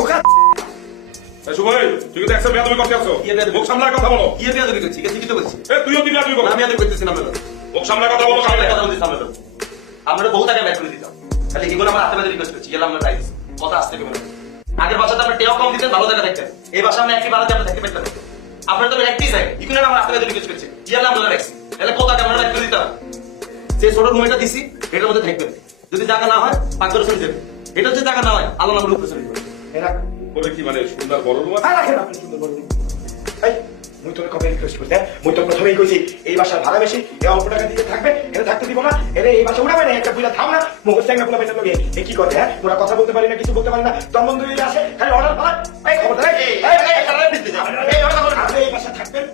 বোকা শুভই তুই কিন্তু একসাথে বেয়াদবি করতে আসছো মুখ সামলায় কথা বলো কি বেয়াদবি করছি কি তো করছি তুইও কি বেয়াদবি করো আমি বেয়াদবি করতেছি না মেলো মুখ সামলায় কথা বলো সামনে কথা বলছি সামনে আমরা বহু টাকা ব্যাক করে দিতাম খালি এগুলো আমরা হাতে বেঁধে রিকোয়েস্ট করছি গেলাম আমরা রাইস কথা আসতে কেমন আগের বাসাতে আমরা টেও কম দিতেন ভালো জায়গা দেখতেন এই বাসা আমরা একই বাড়াতে আমরা দেখতে পেতাম আপনারা তো একই জায়গা এগুলো আমরা হাতে বেঁধে রিকোয়েস্ট করছি গেলাম আমরা রাইস তাহলে কত টাকা আমরা ব্যাক করে দিতাম যে ছোট রুমটা দিছি এটার মধ্যে থাকবেন যদি জায়গা না হয় পাঁচ করে চলে যাবে এটা যদি জায়গা না হয় আল্লাহ নামের উপরে চলে যাবে এরা বলে কি মানে সুন্দর বড় রুম আর রাখেন আপনি সুন্দর বড় রুম এই মুই তোকে কবে রিকোয়েস্ট করতে মুই তো প্রথমেই কইছি এই বাসার ভাড়া বেশি এই অল্প টাকা দিয়ে থাকবে এটা থাকতে দিব না এর এই বাসা উড়াবে না একটা বুইলা থাম না মুখের সঙ্গে পুরো বেতন লগে এ কি করে হ্যাঁ তোরা কথা বলতে পারি না কিছু বলতে পারি না তোর বন্ধু এই আসে খালি অর্ডার পালা এই খবর দে এই বাসা থাকবেন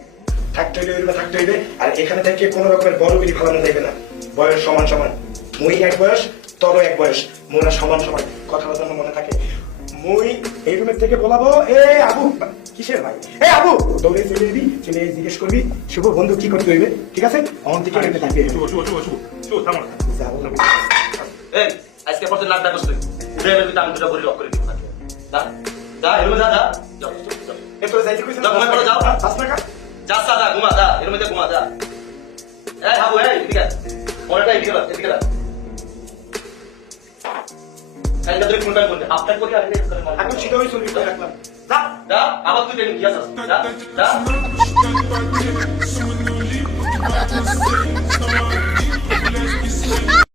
থাকতে হইবে থাকতে হইবে আর এখানে থেকে কোনো রকমের বড় বিড়ি ফালানো যাবে না বয়স সমান সমান মুই এক বয়স তোরও এক বয়স মোরা সমান সমান কথাটা যেন মনে থাকে মুই এই রুমের থেকে বলাবো এ আবু কিসের ভাই এ আবু দৌড়ে চলে যাবি চলে জিজ্ঞেস করবি শুভ বন্ধু কি করতে হইবে ঠিক আছে অন থেকে এনে থাকবে শুভ থামো যাবো না এই আজকে পর লাখ টাকা বসলে ড্রাইভার বিটা আমি দুটো করে লক করে দিব যা যা এরমে যা যা যাও এ তোরা যাইতে কইছ যাও ঘুমাই পড়ো যাও বাস না কা যা সাদা ঘুমা যা এরমে ঘুমা যা এই হাবু এই এদিকে পরেটা এদিকে এদিকে কাল ধরে ফোন করে বলতে আপনার করে আরে আমি সিধা হই চলি রাখলাম যা যা আবার তুই ট্রেনিং কি আছিস যা যা